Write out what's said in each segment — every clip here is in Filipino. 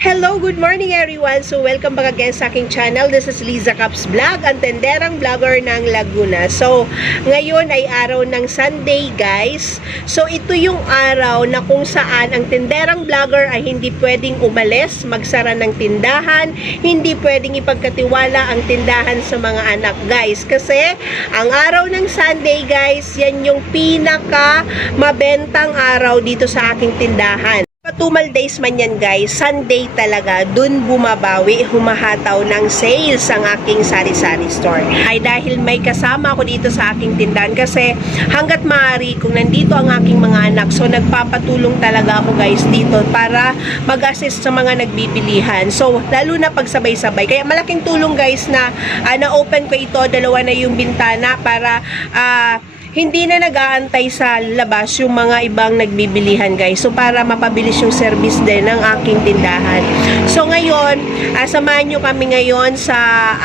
Hello, good morning everyone. So welcome back again sa aking channel. This is Liza Caps Vlog, ang tenderang vlogger ng Laguna. So ngayon ay araw ng Sunday guys. So ito yung araw na kung saan ang tenderang vlogger ay hindi pwedeng umalis, magsara ng tindahan, hindi pwedeng ipagkatiwala ang tindahan sa mga anak guys. Kasi ang araw ng Sunday guys, yan yung pinaka mabentang araw dito sa aking tindahan. Patumal days man yan guys, Sunday talaga, dun bumabawi, humahataw ng sales ang aking sari-sari store. Ay dahil may kasama ako dito sa aking tindahan kasi hanggat maaari kung nandito ang aking mga anak, so nagpapatulong talaga ako guys dito para mag-assist sa mga nagbibilihan. So lalo na pagsabay-sabay. Kaya malaking tulong guys na ah, na-open ko ito, dalawa na yung bintana para ah, hindi na nag-aantay sa labas yung mga ibang nagbibilihan guys. So para mapabilis yung service din ng aking tindahan. So ngayon, uh, samahan nyo kami ngayon sa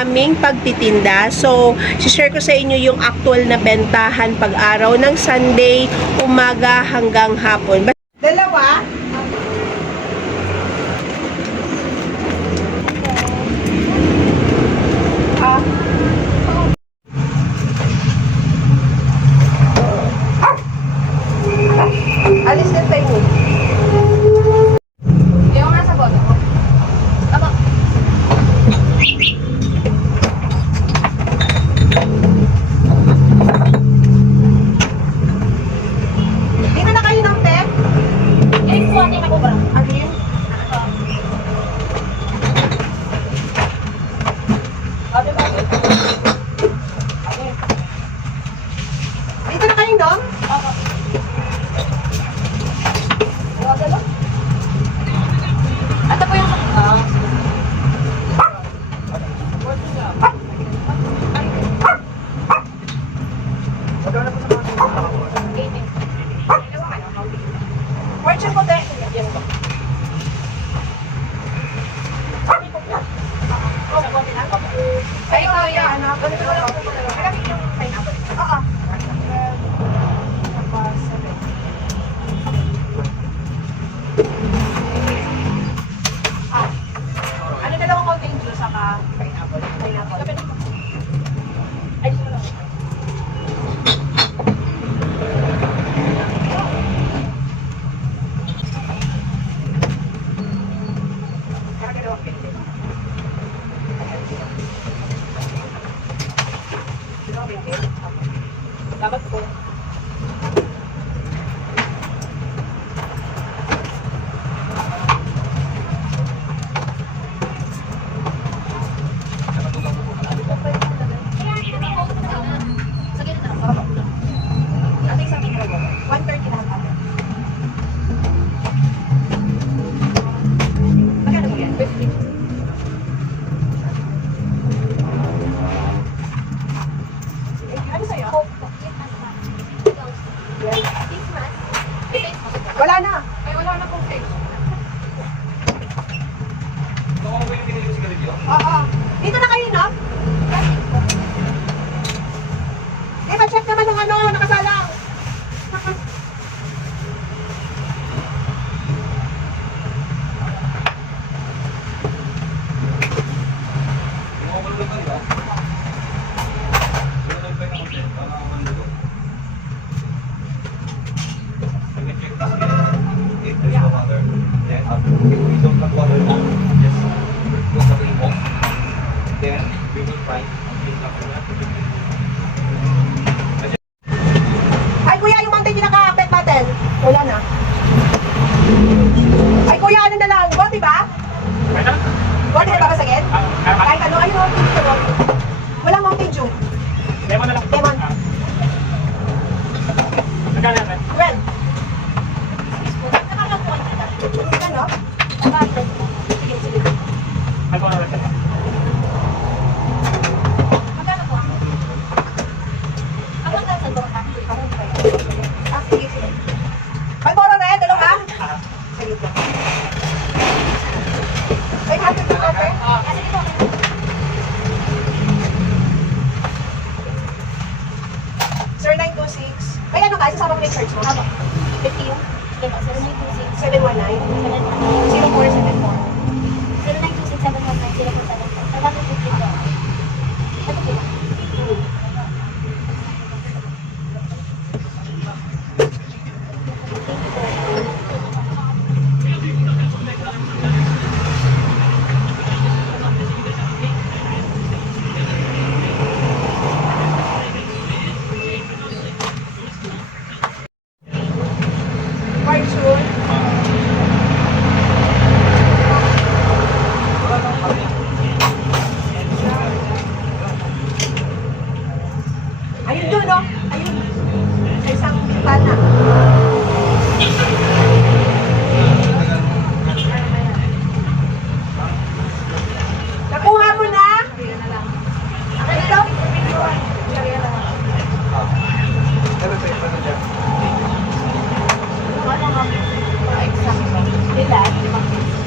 aming pagtitinda. So, share ko sa inyo yung actual na bentahan pag araw ng Sunday, umaga hanggang hapon. Dalawa? na. Ay, wala na pong stage. Ito ko ba yung binili ko si Galileo? Oo. daan.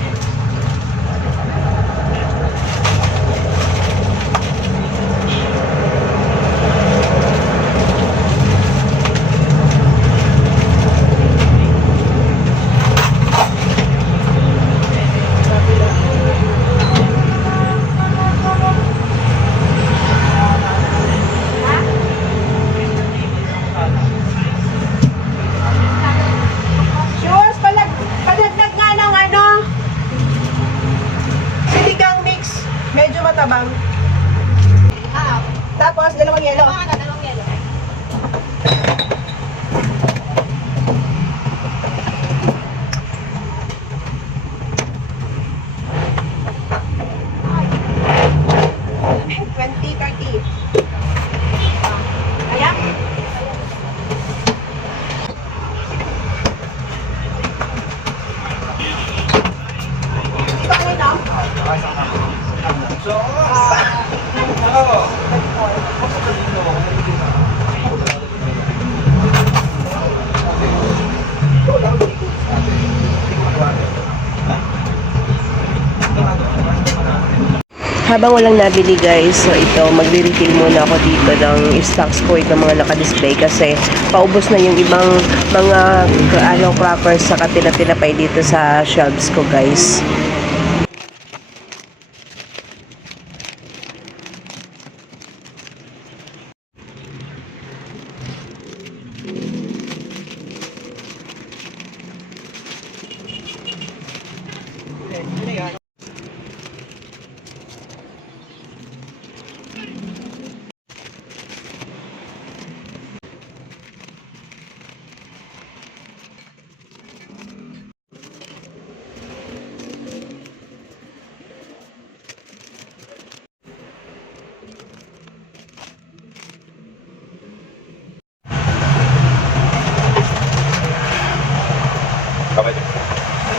Habang walang nabili guys, so ito, magre-refill muna ako dito ng stocks ko ng mga naka-display kasi paubos na yung ibang mga ano, crackers sa katina-tinapay dito sa shelves ko guys.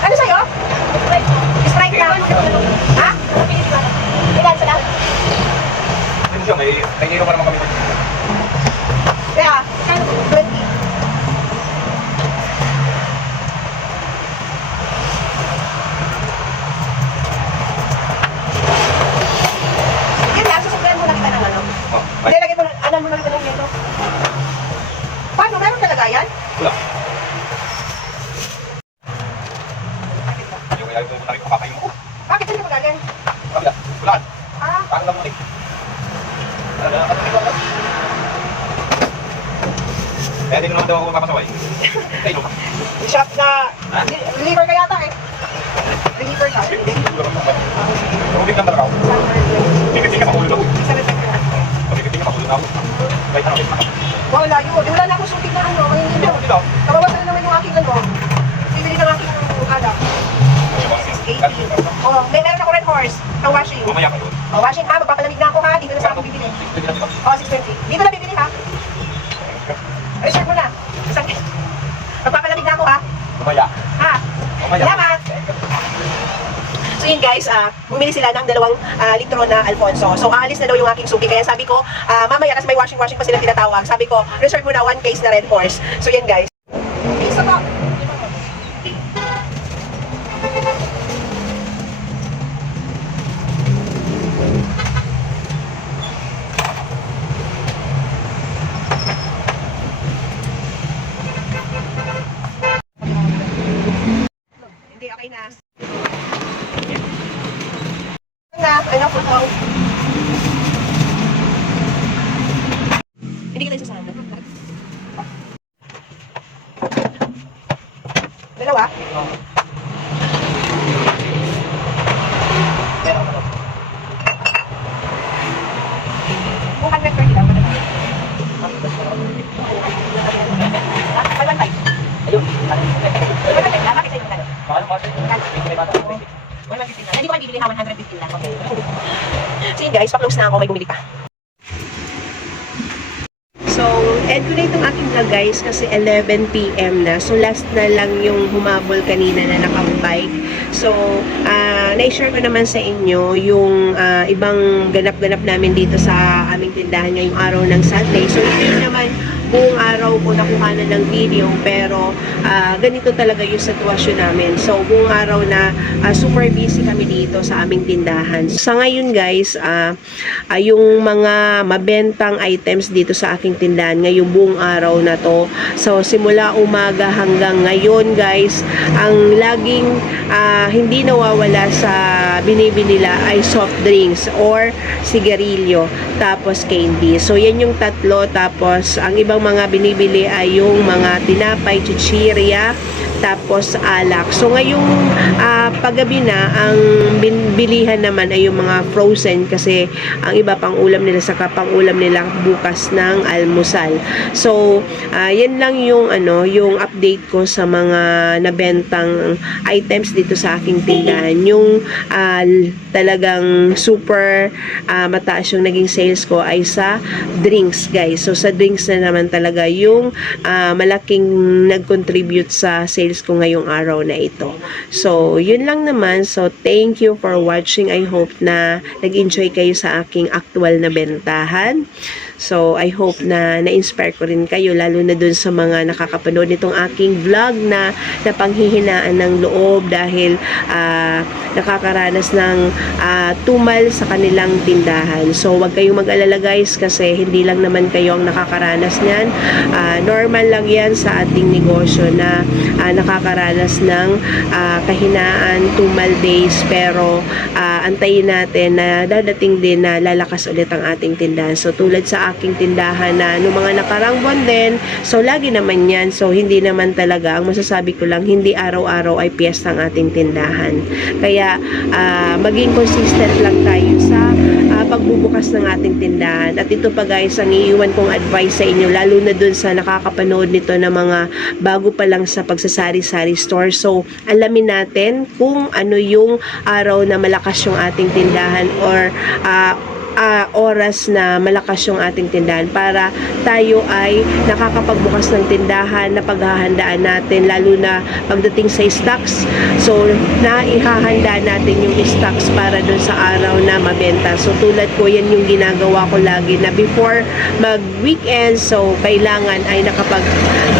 Ano sa'yo? Sprite lang. Ha? Ilan sila? Yun nangyayong pa naman kami. Kaya, 20. Yan lang, susubukan mo lang kita ng ano. Oh, Hindi, ay, lagyan mo, anan mo lang kita ng yelo. Paano? Meron talaga yan? wala. Yung kaya yung sabi ko, kakain mo. Bakit hindi mo galing? Kabila, wala. Ah, Parang lang mo rin. Wala, patuloy ko ako. Kaya din naman daw ako papasaway. Kaya ito. shop na, Ha? reliever ka yata eh. Reliever ka. Tumubig lang talaga ako. Bibigyan ka makulo na ako. Makulo na ako. Kahit ano, kahit ano. Wala yun. Wala na akong sutik na ano. Hindi ako dito. Kabawasan na naman yung aking ano. Bibili ng aking anak. Oh, may meron ako red horse. Ang washing. Bumaya ka yun. Oh, washing ha. Magpapalamig na ako ha. Dito na sa akin bibili. Oh, 620. Dito na bibili ha. Reserve mo na. Isang Magpapalamig na ako ha. Bumaya. Ha. Bumaya. Salamat. So yun guys, ah, bumili sila ng dalawang ah, litro na Alfonso. So aalis na daw yung aking suki. Kaya sabi ko, ah, mamaya kasi may washing-washing pa sila tinatawag. Sabi ko, reserve mo na one case na Red Horse. So yan guys. Isa pa. Hindi, okay na. Na, ano po po? Hindi kita isasama. Dalawa? Bukan na 30 lang. Ayun. Ayun. Bakit sa'yo magkano? Hindi ko kayo bibili ha, 150 lang. Okay. So yun guys, pa-close na ako, may bumili pa. So, end ko na itong aking kasi 11pm na. So, last na lang yung humabol kanina na nakabike. So, ah na-share ko naman sa inyo yung ah, ibang ganap-ganap namin dito sa aming tindahan ngayong araw ng Sunday. So, hindi naman buong araw ko nakuha na ng video pero ah, ganito talaga yung sitwasyon namin. So, buong araw na ah, super busy kami dito sa aming tindahan. Sa ngayon guys, ah, ah, yung mga mabentang items dito sa aking tindahan ngayong buong araw na to. So, simula umaga hanggang ngayon guys, ang laging ah, hindi nawawala sa binibili nila ay soft drinks or sigarilyo tapos candy. So, yan yung tatlo tapos ang ibang mga binibili ay yung mga tinapay, chichirya, tapos alak. So ngayong ah, paggabi na, ang bilihan naman ay yung mga frozen kasi ang iba pang ulam nila sa pang ulam nila bukas ng almusal. So, ah, yan lang yung ano, yung update ko sa mga nabentang items dito sa aking tindahan. Yung ah, talagang super ah, mataas yung naging sales ko ay sa drinks, guys. So, sa drinks na naman talaga yung ah, malaking nag-contribute sa sales ko ngayong araw na ito. So, yun lang naman. So, thank you for watching. I hope na nag-enjoy kayo sa aking actual na bentahan. So, I hope na na-inspire ko rin kayo, lalo na dun sa mga nakakapanood nitong aking vlog na napanghihinaan ng loob dahil ah, nakakaranas ng ah, tumal sa kanilang tindahan. So, wag kayong mag-alala guys kasi hindi lang naman kayo ang nakakaranas niyan. Ah, normal lang yan sa ating negosyo na ah, nakakaranas ng ah, kahinaan, tumal days pero ah, antayin natin na dadating din na lalakas ulit ang ating tindahan. So tulad sa aking tindahan na nung mga nakarang buwan din, so lagi naman yan. So hindi naman talaga, ang masasabi ko lang, hindi araw-araw ay piyesta ang ating tindahan. Kaya ah, maging consistent lang tayo sa ah, pagbubukas ng ating tindahan. At ito pa guys, ang iiwan kong advice sa inyo, lalo na dun sa nakakapanood nito na mga bago pa lang sa pagsasari-sari store. So, alamin natin kung ano yung araw na malakas yung ating tindahan or ah, oras na malakas yung ating tindahan para tayo ay nakakapagbukas ng tindahan na paghahandaan natin lalo na pagdating sa stocks. So naihahanda natin yung stocks para dun sa araw na mabenta. So tulad ko yan yung ginagawa ko lagi na before mag weekend so kailangan ay nakapag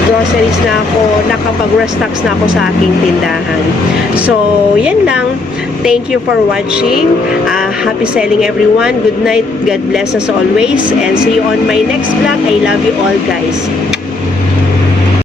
groceries na ako nakapag restocks na ako sa aking tindahan. So yan lang. Thank you for watching. Ah, happy selling everyone. Good night God bless us always and see you on my next vlog. I love you all guys